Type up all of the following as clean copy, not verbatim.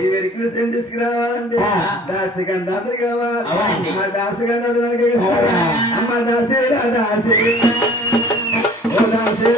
ఈ వెరికలు సెండ్ తీసుకురావాలంటే దాసి గండాలు కావాలి దాసి గండాలు అమ్మ దాసి దాసి ఓ దాసి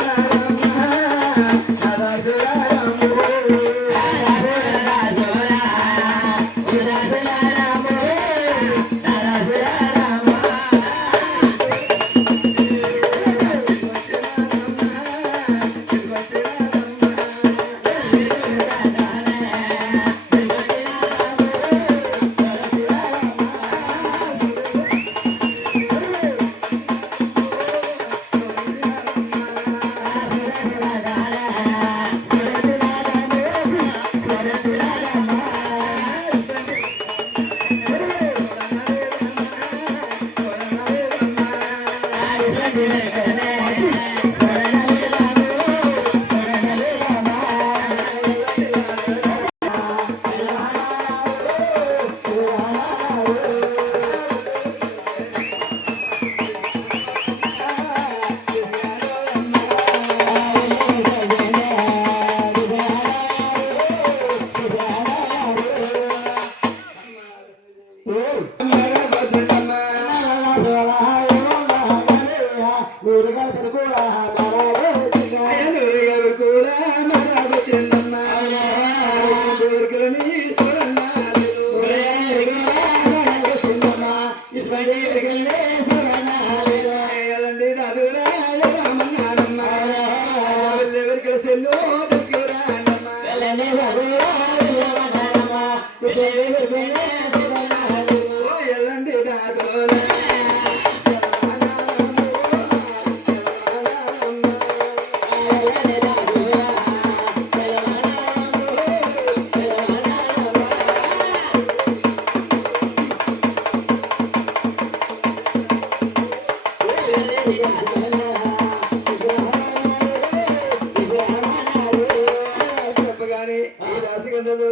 చెప్పగానే ఈ రాశి గంటలు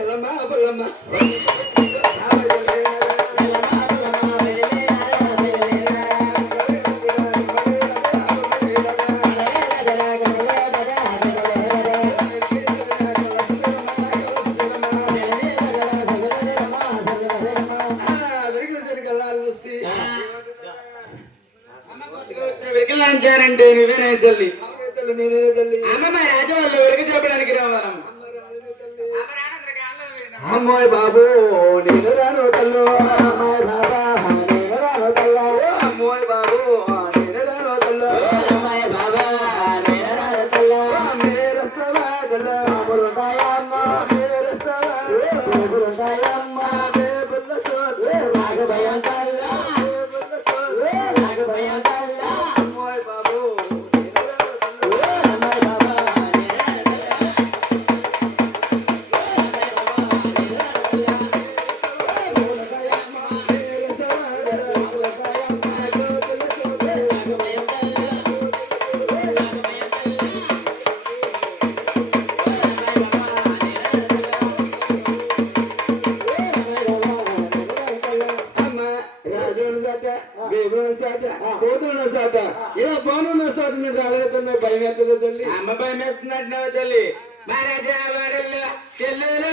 ఎల్లమ్మ పొల్లమ్మ వచ్చారంటే నువ్వేనే తల్లి అవునే తల్లి నేనే తల్లి అమ్మ మా రాజు వాళ్ళు ఎవరికి చెప్పడానికి రావాలమ్మ అమ్మాయి బాబు నేను రాను తల్లు అమ్మాయి బాబా నేను రాను తల్లు అమ్మాయి బాబు నేను రాను తల్లు అమ్మాయి బాబా నేను రాను తల్లు మేర సవాగల బురుంటాయమ్మ మేర సవాగల బురుంటాయమ్మ బేబుల్ల సోద్ రాగభయం తల్ల బేబుల్ల సోద్ రాగభయం తల్ల అమ్మాయి బాబు నేను రాను తల్లు అమ్మాయి బాబా భయం ఎత్తదో తల్లి అమ్మ భయం వేస్తున్నట్టున్నావా తల్లి మా రాజా వాడల్లో చెల్లెలు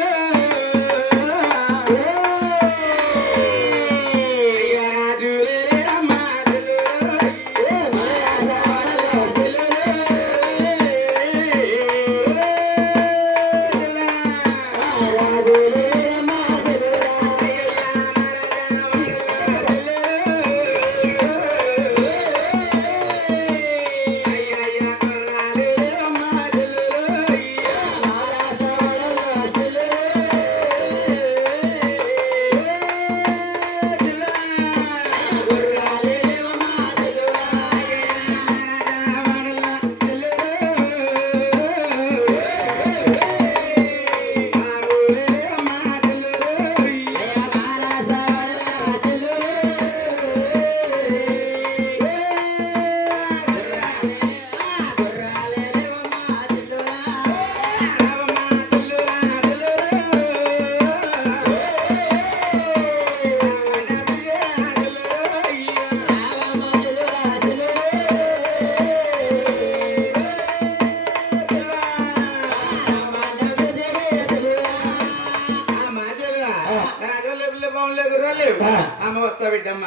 అమ్మ వస్తా బిడ్డమ్మ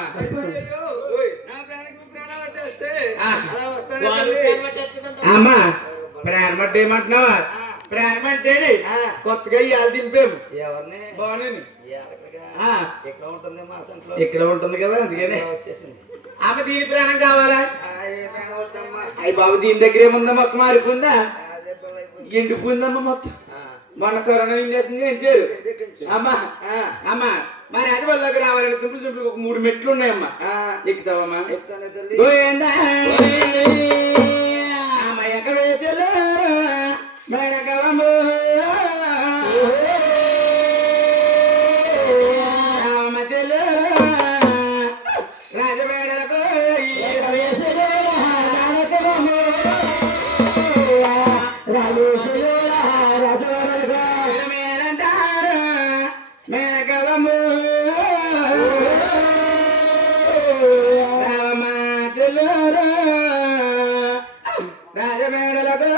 అమ్మ ప్రాణం అంటే ఏమంటున్నావా ప్రాణం అంటే కొత్తగా ఇవాళ దింపాము ఎవరిని బాగున్నాను ఎక్కడ ఉంటుంది మా సంట్లో ఇక్కడ ఉంటుంది కదా అందుకనే వచ్చేసింది ఆమె దీని ప్రాణం కావాలా ఏ ప్రాణం వద్దమ్మా అయ్యి బాబు దీని దగ్గర ఏముందా మొక్క మారిపోయిందా అదే పిల్ల ఎండిపోయిందమ్మా మొత్తం మొన్న కరోనా ఇంజక్షన్ చేయించారు అమ్మా అమ్మా మరి అది వాళ్ళకి రావాలంటే సింపుల్ సింపుల్ ఒక 3 మెట్లు ఉన్నాయమ్మా ఎక్కుతావమ్మా చెప్తానే తల్లి అమ్మ ఎక్కడ చెల్లు మేడకవమ్మ రామమ్మ చెల్లు రాజమేడలకు మేడంటారు మేడకవమ్మ రామమ్మ చెల్లు రాజమేడలకు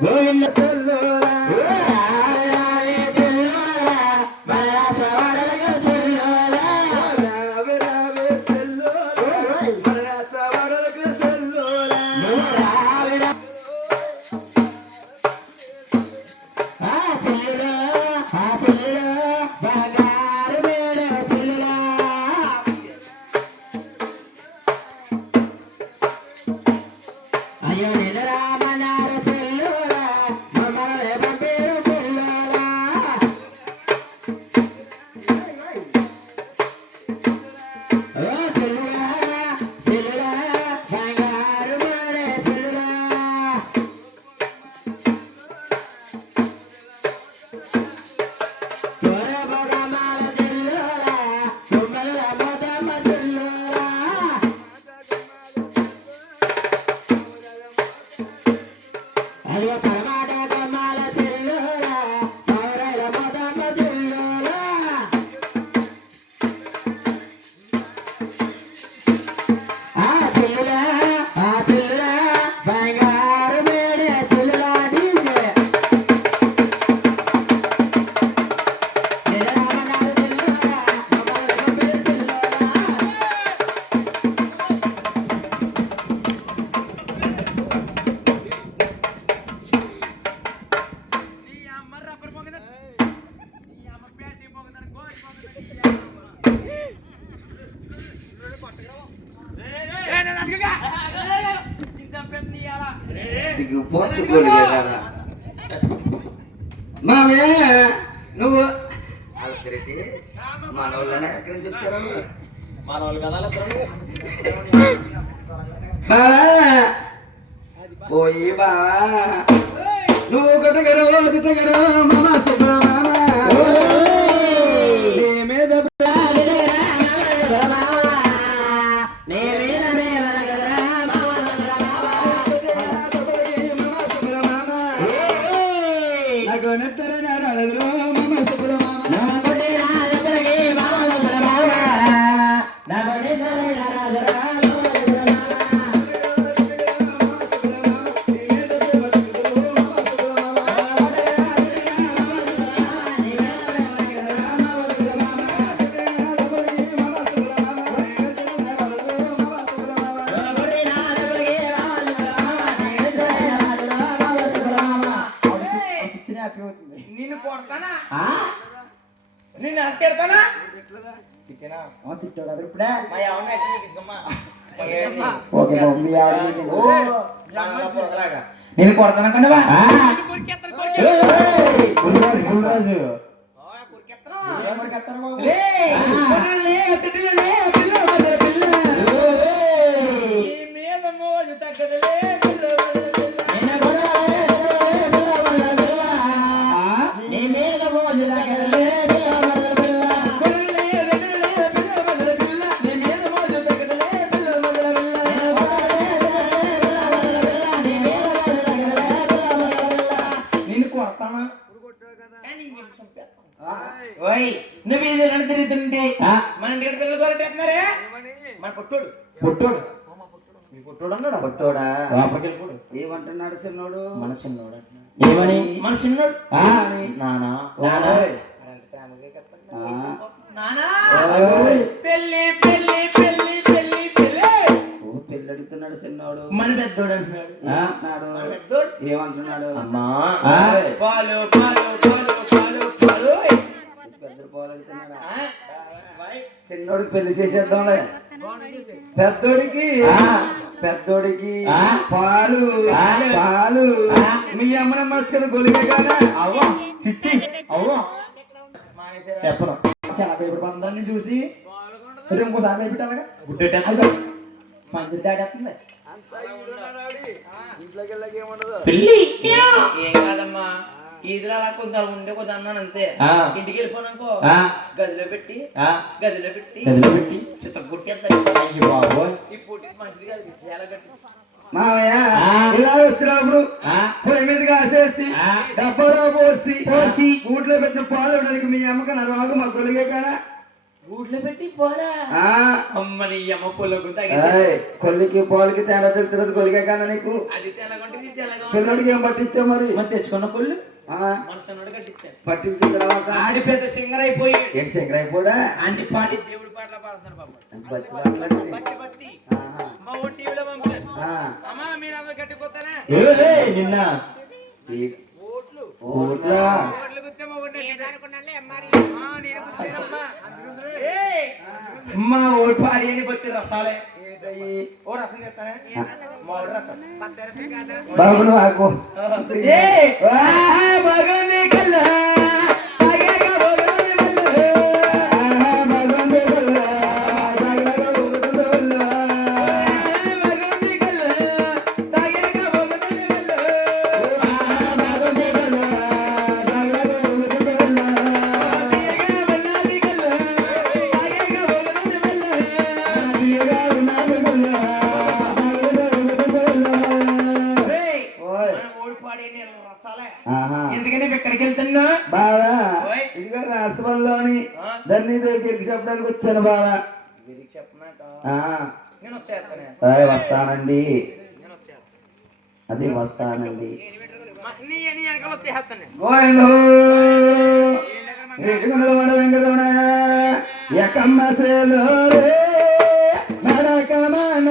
గోవింద చెల్లోరా రావే రావే చెల్లోరా మనరాసవాడలకు చెల్లోరా రావే రావే చెల్లోరా మనరాసవాడలకు చెల్లోరా రావే రావే ఆ చెల్లోరా బంగారు మేడ చెల్లోరా అయ్యో నిలరామనార చెల్లోరా మమ్మల్ని పంపేరు చెల్లోరా ఓ చెల్లోరా చెల్లోరా బంగారు మేడ చెల్లోరా తోరబొగమాల చెల్లోరా తుమ్మల మొదమ్మ చెల్లోరా అయ్యో పరమాడ గమాల చెల్లోరా పౌరల మొదమ్మ చెల్లోరా ఆ చెల్లురా బంగారు మేడ చెల్లురా డీజే నిలరామనాడు చెల్లురా మమ్మల్ని పంపేరు చెల్లురా మామే నువ్వు మనోళ్ళనే ఎక్కడి నుంచి వచ్చారు మనోళ్ళు కదా పోయి బావా నువ్వు కొట్టగరు తిట్టగరు మామ సుబ్రహ్మ నీ మీద నాకు నెత్తర నారదరు మామ సుబ్రహ్మ నిన్ను కొడతానా నిన్ను అంతేడతానా తిట్టాడు ఇప్పుడే మా అవును నేను కొడతాను కండవా మీద మోజు తగ్గదులే నువ్వు ఇది నన్ను తిరుగుతుంటే మన ఇంటికి పిల్లలు కోరటేస్తున్నారే మన పొట్టోడు పుట్టోడు పొట్టోడు అన్నాడు పుట్టోడా లోపలికి ఏమంటున్నాడు చిన్నోడు మన చిన్నోడు ఏమని మన చిన్నోడు నానా నానా నానా పెళ్ళి పెళ్ళి పెళ్ళి పెళ్ళి పెళ్ళి పెళ్ళి అడుగుతున్నాడు చిన్నోడు మన పెద్దోడు అంటున్నాడు మన పెద్దోడు ఏమంటున్నాడు అమ్మా పాలు పాలు పాలు పాలు పాలు పెద్ద పాలు అడుగుతున్నాడా చిన్నోడికి పెళ్లి చేసేద్దాంలే పెద్దోడికి పెద్దోడికి పాలు పాలు మీ అమ్మని మర్చిపోయి గొలిగే కానీ అవ్వ చిచ్చి అవ్వ చెప్పను చాలా పేపర్ పందాన్ని చూసి ఇంకోసారి భయపెట్టాలగా గుడ్డెట్టేస్తా మంచి దాడేస్తుంది పెళ్ళి ఏం కాదమ్మా ఈదులు అలా కొంత ఉండే కొద్ది అన్నాను అంతే ఇంటికి వెళ్ళిపోనాకో గదిలో పెట్టి గదిలో పెట్టి చిత్త పుట్టేస్తాడు అయ్యో బాబోయ్ ఈ పుట్టికి మంచిది కాదు చాలా గట్టి మామయ్య ఇలా వచ్చినప్పుడు పొయ్యి మీద కాసేసి డబ్బాలో పోసి గూట్లో పెట్టిన పాలు ఉండడానికి మీ అమ్మకి నా రాగు మా గొలిగే కాడ ఊట్లో పెట్టి పోరా ఆ, అమ్మని అమ్మ పొలకుంటా ఏయ్, కొల్లికి పోలికి తేడా తెలుతున్నది కొలికే కన్నా నీకు అది తెల్లగొంటే ఇది తెల్లగా పిల్లడికి ఏం పట్టించావు మరి మరి తెచ్చుకున్న కొళ్ళు ఆ, మనసున్నోడు కట్టించాడు పట్టించిన తర్వాత ఆడి పెద్ద సింగర్ అయిపోయాడు ఏంటి శంకర్ అయిపోడా అన్ని పాటి దేవుడి పాటలు పాడుతున్నారు బాబు బతి పట్లది. బట్టి బట్టి ఆహా. మా ఓ టీవీలో పంపుతారు ఆ. అమ్మా మీరు అందరూ కట్టిపోతారా ఏయ్, నిన్న ఈ ఓట్లు ఓట్లా ఓట్లు గుర్తే మా ఓట్లు అనుకున్నాలే నేను గుర్తేనమ్మా ఏయ్ మా ఓటు పాడి అని బతి రసాలే ఏంటయ్యి? ఓ రసం చేస్తానే మామిడి రసం పత్తి రసం కాదా బాబు నువ్వు ఆకు. ఏయ్ ఆ, బాగుంది కల్లా, తాగాక బాగుంది కల్లా. ఆ, బాగుంది కల్లా, తాగాక బాగుంది కల్లా. బాగుంది కల్లా, తాగాక బాగుంది కల్లా. ఆ, బాగుంది కల్లా, తాగాక బాగుంది కల్లా. తీయగా ఉన్నది కల్లా, తాగాక బాగుంది కల్లా. తీయగా ఉన్నది కల్లా, తాగాక బాగుంది కల్లా. ఏయ్ ఓయ్. మనం ఓడిపాడే నేను రసాలే ఆహా. ఎందుకని నువ్వు ఎక్కడికి వెళ్తున్నా బావా ఓయ్. ఇదిగో రాష్ట్రంలోని ఆ? దాన్ని దగ్గరికి చెప్పడానికి వచ్చాను బావా వీరికి చెప్పమాక ఆ, నేను వచ్చేస్తానే ఓయ్, వస్తానండి నేను వచ్చేస్తాను అది వస్తానండి నీ వెనకాల వచ్చేస్తాను గోవిందో రేటుగుండలవాడ వెంకటరమణ ఎకమ్మ సేలో రే నడకమన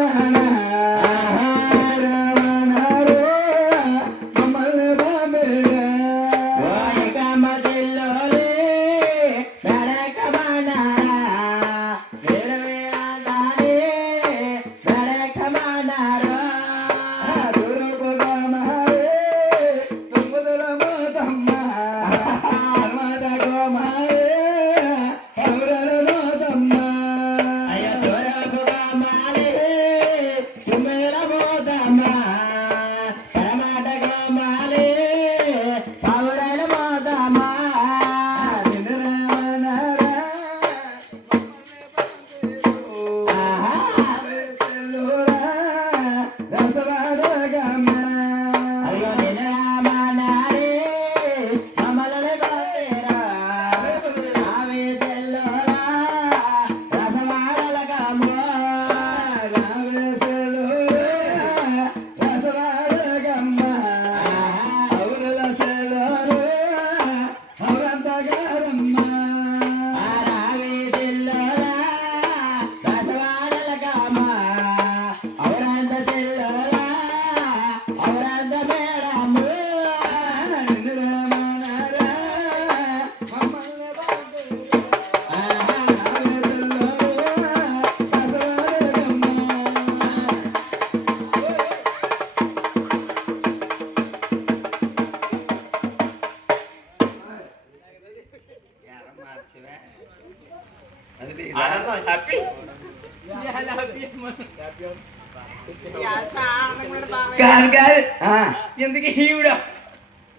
కాదు కాదు ఆ, ఎందుకు ఈవిడ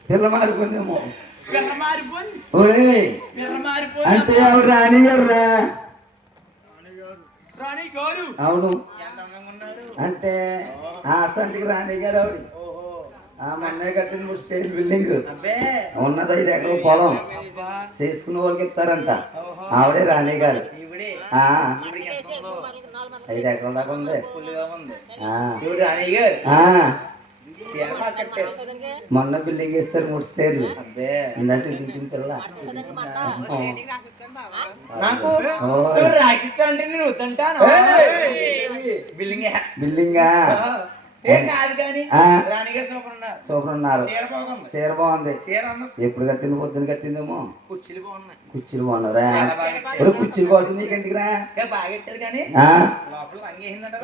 పిల్ల మారిపోయిందేమో పిల్ల మారిపోయింది ఓయ్ పిల్ల అంటే మారిపోయింది ఆవిడ రానియర్రా రాణి గారు అవును ఎంత అందంగా ఉన్నారు అంటే ఆ సంటికి రాణి గారు ఆవిడ ఓహో ఆ మొన్నే కట్టిన 3 స్టైల్ బిల్డింగ్ అబ్బే ఉన్నది 5 ఎకరాల పొలం అబ్బా చేసుకున్న వాళ్ళకి ఇస్తారంట ఓహో ఆవిడే రాణి గారు ఈవిడే ఆ, ఈవిడికి ఎంత ఉందో 5 ఎకరాల దాకా ఉంది పుల్లిగా ఉంది ఆ, ఈవిడ రాణి గారు ఆ, చీర బాగా కట్టారు మొన్న బిల్డింగ్ ఇస్తారు 3 స్టైర్లు అబ్బే ఇందా చూపించిన పిల్ల నాకు ఓయ్. రాసిస్తా అంటే నేను వద్దంటాను బిల్డింగ్ బిల్డింగా ఏం కాదు కానీ ఆ. రాణిగారు సూపర్ ఉన్నారు సూపర్ ఉన్నారు చీర బాగుంది చీర బాగుంది చీర అన్న ఎప్పుడు కట్టింది పొద్దున కట్టిందేమో కుర్చీలు బాగున్నాయి కుర్చీలు బాగున్నారా చాలా బాగా కట్టారు. ఒరే, కుర్చీల కోసం నీకెందుకు రా ఇంకా బాగా కట్టారు కానీ ఆ? లోపల లంగేసిందంట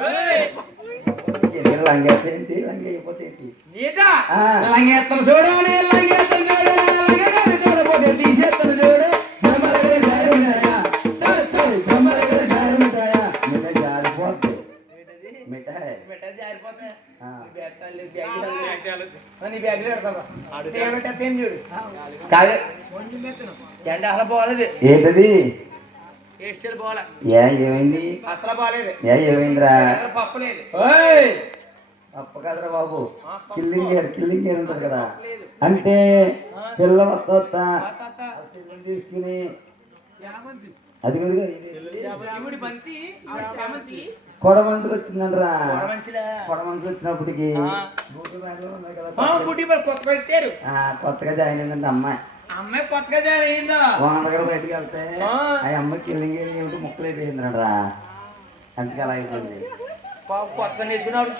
ఎన్ని లంగేస్తే ఏంటి లంగ అయిపోతే ఏంటి నీటా ఆ. లంగేస్తాను చూడాలి లంగేస్తాను చూడు లంగేస్తాను చూడపోతే తీసేస్తాను చూడు జమలగడ జారుమిఠాయా. చాలు, చాలు, జమలగడ జారుమిఠాయా. మిఠాయి జారిపోద్ది. ఏంటది? మిఠాయి. మిఠాయి జారిపోతే ఆ. నీ బ్యాగ్ కాలేదు, నీ బ్యాగ్ పెడతావా సేవ పెట్టేస్తే ఏం చూడు కాదు ఎండ అసలు బాగాలేదు ఏంటది టేస్టీలు బాగాలే ఏమైంది అసలు బాగాలేదు ఏమైందిరా అసలు పప్పు లేదు ఓయ్ అప్ప కదరా బాబు కిల్లింగ్ గేర్ ఉంటుంది కదా అంటే పిల్ల వస్తా తాత తీసుకుని అది కూడా ఇప్పుడు బంతి ఆవిడ చామంతి కొడమంతులు వచ్చిందంటరా మంచిలా కొడమంతులు వచ్చినప్పటికి బుడ్డి కొత్తగా పెట్టారు కొత్తగా జాయిన్ అయిందంటే అమ్మాయి అమ్మాయి కొత్తగా జాయిన్ అయిందా ఓనర్ బయటకు వెళ్తే ఆ అమ్మాయి కిల్లింగ్ ఏమిటి ముక్కలు అయిపోయిందంటరా అందుకే అలా అయిపోయింది కొత్తగా నేర్చుకున్నప్పుడు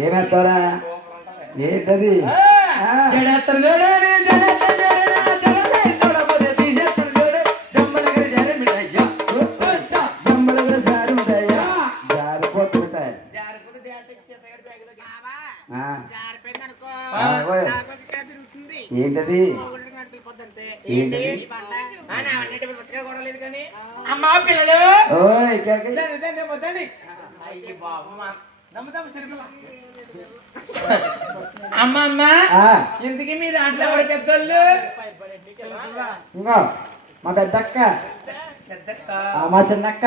ఏమేస్తారా ఏంటది ఏంటది అమ్మా పిల్లలు ఓయ్ అమ్మ అమ్మ ఎందుకు మీ దాంట్లో ఎవరు పెద్దోళ్ళు ఇంకో మా పెద్దక్క మా చిన్నక్క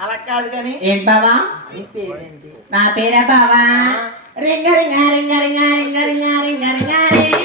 అలా కాదు కానీ ఏంటి బావా నా పేరే బావా రింగ రింగ రింగ రింగ రింగ రింగ రింగ రింగ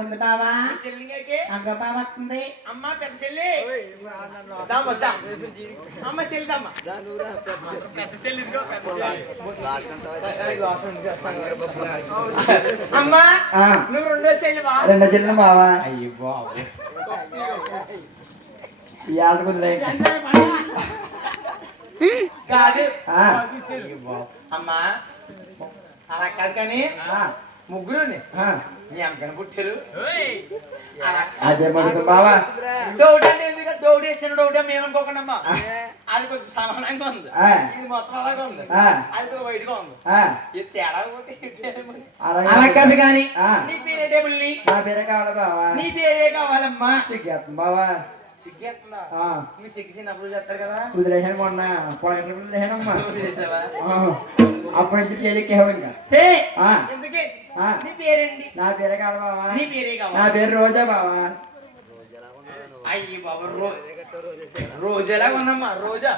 ఉంది బావా అగ్గ బావ వస్తుంది అమ్మ పెద్ద చెల్లి అమ్మ చెల్లిదమ్మ అమ్మా నువ్వు రెండో చెల్లివా రెండో చెల్లి బావా అయ్యో బాబు ఈ ఆటకుంది కాదు అమ్మా అలా కాదు కానీ ముగ్గురు మీ అమ్మకని పుట్టారు అదే పడుతుంది బావా డౌట్ అంటే ఎందుకంటే డౌట్ వేసిన డౌట్ మేమనుకోకుండా అది కొంచెం సమానంగా ఉంది ఇది మొత్తం అలాగే ఉంది అది కొంచెం వైట్ గా ఉంది ఇది తేడా అలా కాదు కానీ నీ పేరే టేబుల్ నా పేరే కావాలి బావా నీ పేరే కావాలమ్మా సిగ్గేస్తుంది బావా సిగ్గేస్తుందా మీరు సిగ్గిసినప్పుడు చెప్తారు కదా కుదిరేసాను మొన్న పొడగేసానమ్మా అప్పుడు నుంచి తేలికే ఇంకా ఎందుకే నీ పేరేంటి నా పేరే కావాలి బావా నీ పేరే కావాలి నా పేరు రోజా బావా అయ్యి బాబా రోజా ఉన్నమ్మా రోజా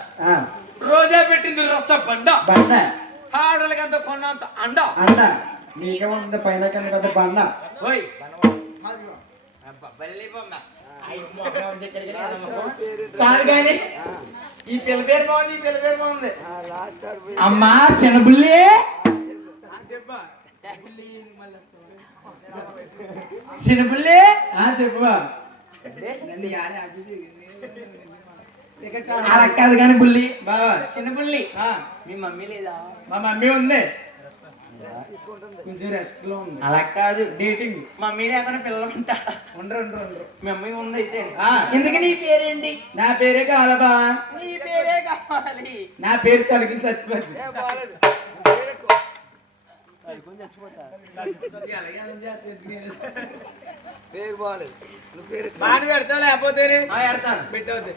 రోజా పెట్టింది రచ్చ బండ బండ ఆడలకంత కొన్నంత అండ అండ నీకే ఉంది పైన కన్నా పెద్ద బండ కాదు కానీ ఈ పిల్ల పేరు బాగుంది ఈ పిల్ల పేరు బాగుంది అమ్మా చిన్నబుల్లి చెప్పా చిన్నబుల్లి చెప్పు అలా కాదు కానీ బుల్లి బావా చిన్న బుల్లి మీ మమ్మీ లేదా మా మమ్మీ ఉంది కొంచెం రెస్ట్ లో ఉంది అలా కాదు డేటింగ్ మమ్మీ లేకుండా పిల్లలు ఉంటా ఉండరు మీ మమ్మీ ఉంది అయితే ఎందుకు నీ పేరేంటి నా పేరే కావాలా బావా నీ పేరే కావాలి నా పేరు తొలగి చచ్చిపోతుంది బాగా పెడతావు లేకపోతే పెట్టవుతుంది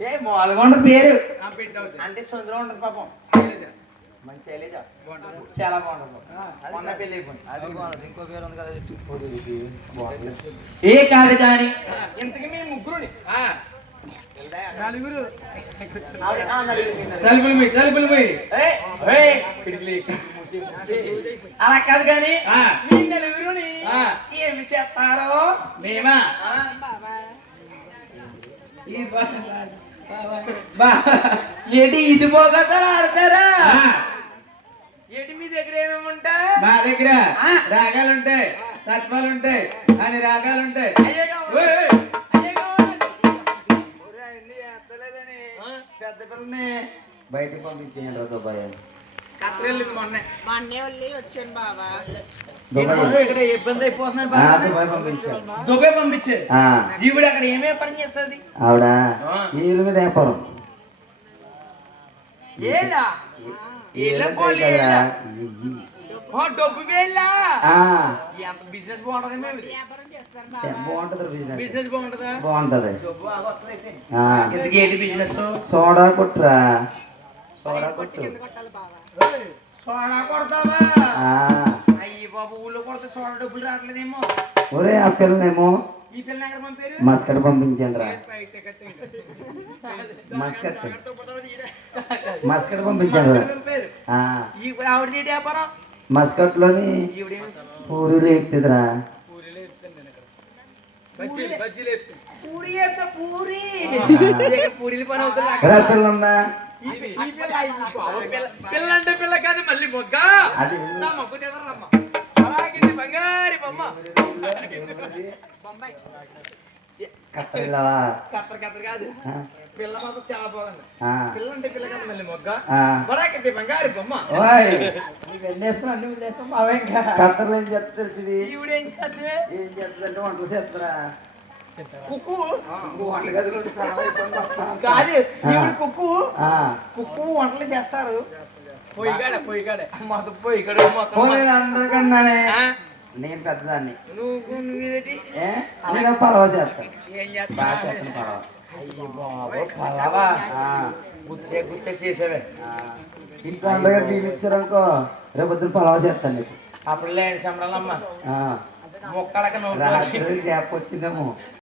ఏ మాల్గొండ పేరు అంటే సుందరం ఉండదు పాపం మంచి శైలేజ చాలా బాగుంటుంది మొన్న పెళ్లి అయిపోయింది ఇంకో పేరు ఉంది కదా ఏ కాదు కానీ ఇంతకీ మీ ముగ్గురుని నలుగురు తలుపులు పోయి అలా కాదు కానీ మీ నలుగురుని ఏమి చేస్తారో మేమా ఏంటి ఇది పోగొద్దా ఆడతారా ఏంటి మీ దగ్గర ఏమేమి ఉంటాయి మా దగ్గర రాగాలుంటాయి తత్వాలుంటాయి అని రాగాలుంటాయి పెద్ద పిల్లని బయటకు పంపించేయండి దుబాయ్ కత్తిరెళ్ళింది మొన్నే మా అన్నయ్య వెళ్ళి వచ్చాను బావా. దుబాయ్ ఇక్కడ ఇబ్బంది అయిపోతున్నారు దుబాయ్ పంపించారు. దుబాయ్ పంపించారు ఆ, ఈవిడ అక్కడ ఏమేమి పని చేస్తుంది ఆవిడ నీళ్ళ మీద వ్యాపారం. ఏలా ఏలా కోళ్ళు ఏలా డబ్బు వేలా ఆ, ఎంత బిజినెస్ బాగుంటది వ్యాపారం చేస్తారు బావా. బాగుంటది బిజినెస్. బిజినెస్ బాగుంటదా బాగుంటది. డబ్బు బాగా వస్తుంది అయితే ఆ, ఎందుకు ఏంటి బిజినెస్ సోడా కొట్టురా, సోడా కొట్టు. కింద కొట్టాలి బావా. సోడా కొడతావా ఆ, అయ్యి బాబు ఊళ్ళో కొడితే సోడా డబ్బులు రావట్లేదేమో ఒరే ఆ పిల్లనేమో ఈ పిల్ల ఎక్కడ పంపారు మస్కట్ పంపించండి రా. మస్కట్ మస్కట్ పంపించండి రా. పంపారు ఆ, ఈ ఆవిడ తీటి వ్యాపారం మస్కట్ లోని ఈవిడేమి పూరీలు ఎక్కుతుందిరా. పూరీలు వేస్తాను నేను ఇక్కడ బజ్జీలు వేస్తాను పూరి వేస్తా పూరి పూరీలు పని అవుతుంది రా పిల్ల ఉందా? పిల్ల అంటే పిల్ల కాదు మళ్ళీ మొగ్గ అది నా మొగ్గు తెదరమ్మ అలాగే బంగారి బొమ్మ కత్తరిల్లవా? కత్తర కాదు ఆ, పిల్ల మాత్రం చాలా బాగుంది ఆ, పిల్ల అంటే పిల్ల కాదు మళ్ళీ మొగ్గ ఆ. బరాకి బంగారి బొమ్మ ఓయ్ వెళ్ళేసుకుని అన్ని వెళ్ళేసాం బావా ఇంకా. కత్తర్లు ఏం చేస్తారు ఇది? ఈవిడేం చేస్తే ఏం చేస్తుందంటే వంటలు చేస్తారా? కుక్కు వంటగదిలో కాదు ఈవిడ కుక్కు ఆ, కుక్కు వంటలు చేస్తారు పొయ్యిగాడే మొత్తం పొయ్యిగాడు మొత్తం పోనీ అందరికన్నానే ఆ? నేను పెద్దదాన్ని. నువ్వు ఇదేంటి ఏ నేను పర్వ చేస్తాను. ఏం బాగా చేస్తా చేస్తాను పర్వ. అయ్యి బాబు పలావా ఆ, గుర్తే చేసేవే ఆ. ఇంట్లో అందరికీ బియ్యం ఇచ్చారనుకో రేపు పొద్దున్న పలావ చేస్తాను నీకు. అప్పుడు లేని సంబరాలమ్మ ఆ, మొక్కలకి నోట్లు రాత్రి గ్యాప్ వచ్చిందేమో.